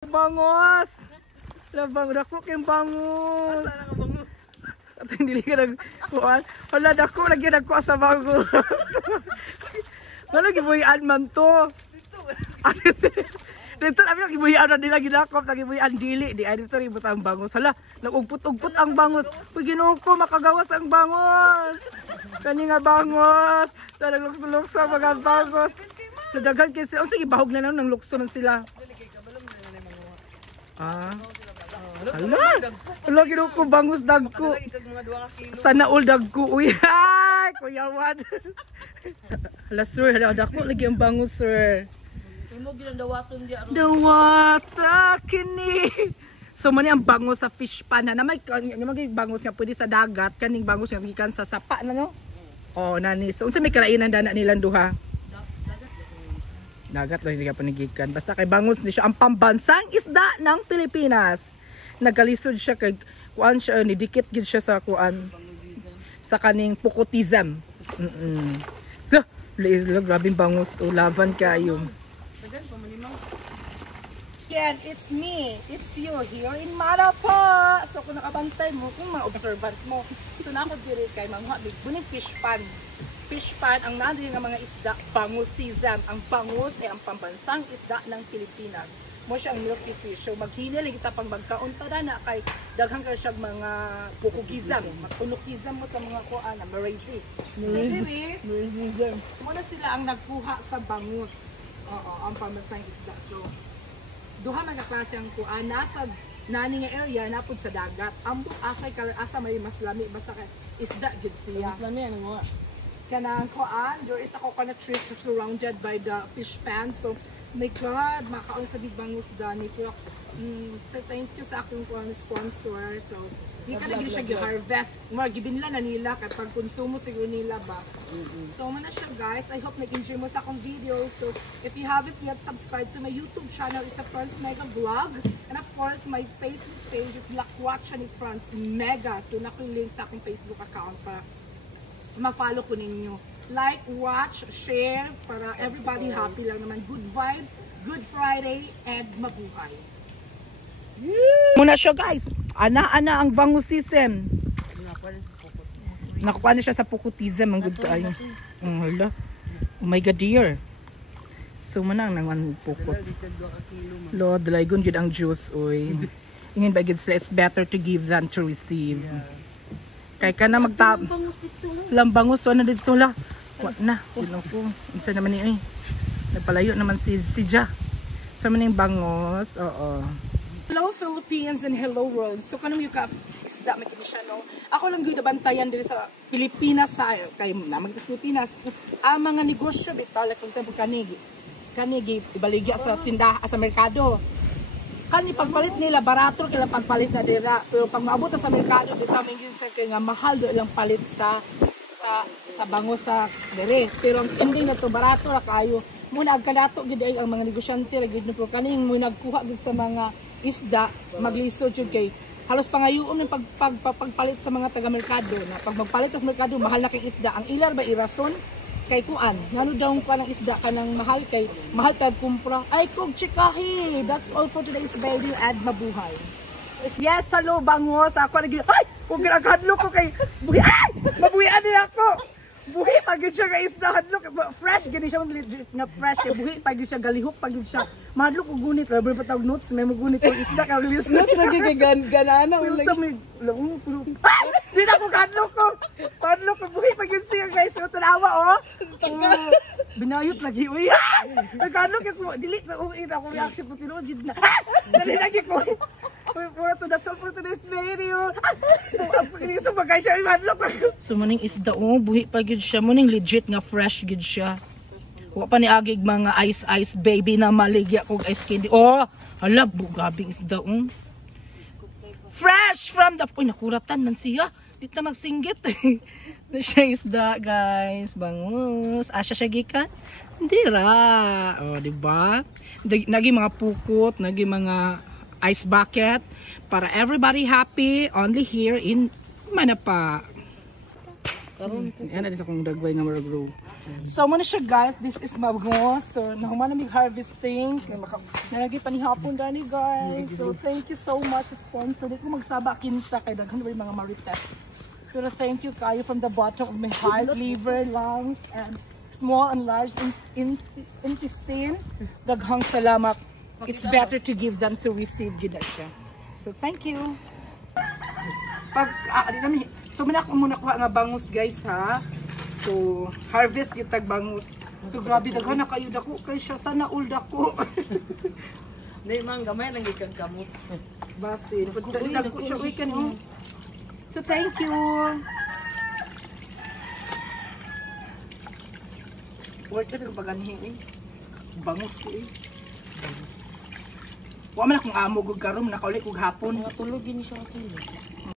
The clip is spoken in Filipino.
Bangos! Labang dako kayong bangos. At hindi ka nagkuhan. Wala dako lagi nagkuha sa bangos. Wala gibuhian man to. Dito namin nagibuhian na nila ginakop. Nagibuhian dili. Di ay dito ribot ang bangos. Hala, nag-ugput-ugput ang bangos. Uy, Ginoo ko, makagawas ang bangos. Kani nga bangos. Nalulukso mga bangos. Nadagan kasi. O sige, bahog na lang ng lukso man sila. Ah. Hala, Ginoo ko, bangos dagko. Sana all dagko. Uy, ay, kuyawan. Hala, sir, hala, dako lagi ang bangos, sir. Dawata kini. So man ang bangos sa fish pan na may bangos nga pwede sa dagat, kaning bangos nga gikan sa sapa na no. Oh, nani. So unsa may kalainan dana nilang duha? Dagat lang hindi ka panigikan. Basta kay bangos ni siya ang pambansang isda ng Pilipinas. Nagalisod siya kay kuan siya ni dikit gid siya sa kuan sa kaning pukutism. Grabing bangos o laban kayo. Again, it's me. It's you here in Marapa. So kung nakabantay mo, kung ma-observant mo, so na ako diri kay mga buning fish pan. Fish pan, ang nandun nga mga isda, bangosism. Ang bangus ay ang pambansang isda ng Pilipinas. Mo siya ang milky fish. So maghinilig kita pang magkaunta na kay daghang ka siya mga pukugizam. Magpunukizam mo sa mga kuan na marezi. Marezism. Muna sila ang nagkuha sa bangus. Oo, ang pambansang isda. So duha man ka klase ang kuan nasa nani nga area napud sa dagat. Ambot asa may mas lami basta kay isda gid siya. Mas lami ano mo. Kanang kuan, there is a coconut tree surrounded by the fish pan. So my God, makaon sa big bangus dani ko. Thank you sa akong sponsor. So di ka lagi siya gi-harvest. Gibinla na nila kapag konsumo siguro nila ba. So man na siya guys. I hope nag-enjoy mo sa akong video. So if you haven't yet subscribed to my YouTube channel, it's a France Mega Vlog. And of course, my Facebook page is Lakwatcha ni France Mega. So naki-link sa akong Facebook account para ma-follow ko ninyo. Like, watch, share para everybody happy lang naman. Good vibes, good Friday, and mabuhay. Muna siya guys. Ana ang bangosism. Nakuha na siya sa pukutism. Ang good kayo. Hala. Oh my God dear. So manang nangan pukot. Lord, dalagon gid ang juice oy. Ingin ba gid sila, it's better to give than to receive. Kay ka na magtap. Lambangus so na dito la. Wa na. Ginoo. Unsa naman ni nagpalayo naman si Ja. So maning bangos. Oo. Hello Philippines and hello world. So kanang yung isda may siya no. Ako lang gyud bantayan diri sa Pilipinas sa kay namang sa Pilipinas. Ang mga negosyo bitaw like for example kanigi ibaligya sa tindahan sa merkado. Kani pagpalit nila barato kila pagpalit na dira. Pero pag maabot sa merkado bitaw may gyud sa kay nga mahal do ilang palit sa bangus sa dere. Pero ang ending na to barato ra kayo. Muna agkadato gid ang mga negosyante ra gid no kaning mo nagkuha gid sa mga isda maglisod jud kay halos pangayoon ng pagpalit sa mga taga-merkado na pag magpalit sa merkado mahal na kay isda ang ilar ba irason kay kuan ngano daw ko ng isda kanang mahal kay mahal tag kumpra ay kog chikahi. That's all for today's video and mabuhay. Yes, hello bangos ako lagi ay kung ginaghandlo ko kay buhi ay mabuhian din ako. Buhi pagid siya ka isda hadlok fresh gani siya legit nga fresh kay buhi pagid siya galihok pagid siya mahadlok og gunit labi pa tawag notes may magunit og isda ka lis notes lagi kay ganana uy sa may di na ko kadlok ko buhi pagid siya guys so tanawa binayot lagi uy kadlok ko dili ko ita ko reaction po tinuod jid na dali lagi ko that's all for today's video. So muning isda buhi pa gid siya muning legit nga fresh gid siya. Wa pa ni agig mga ice baby na maligya kog ice candy. Oh, hala gabing isda fresh from the nakuratan man siya. Dit na magsinggit. Na siya isda guys, bangus. Asya siya gikan. Dira. Oh, di ba? Nagi mga pukot, nagi mga ice bucket para everybody happy only here in Manapa. Yan na din akong dagway nga mara grow. So muna siya guys, this is mabngos. So nahuman na harvesting. Nalagi pa ni hapon dani guys. So thank you so much sponsor. Di ko magsaba kinsa kay daghan ba yung mga marites. Pero thank you kayo from the bottom of my heart, liver, lungs, and small and large intestine. Daghang salamat. It's better to give than to receive gid na siya. So thank you. So muna ko muna kuha nga bangus guys ha. So harvest yung tag bangus. So grabe daghan na kayo dako kay siya sana ul dako. Di man gamay lang gikan kamot. Basta dako siya weekend oh. So thank you. Worth it yung paganihin eh. Bangus ko eh. Wa man akong amo gud karon nakaulit kog hapon. Mga tulog gini siya kasi.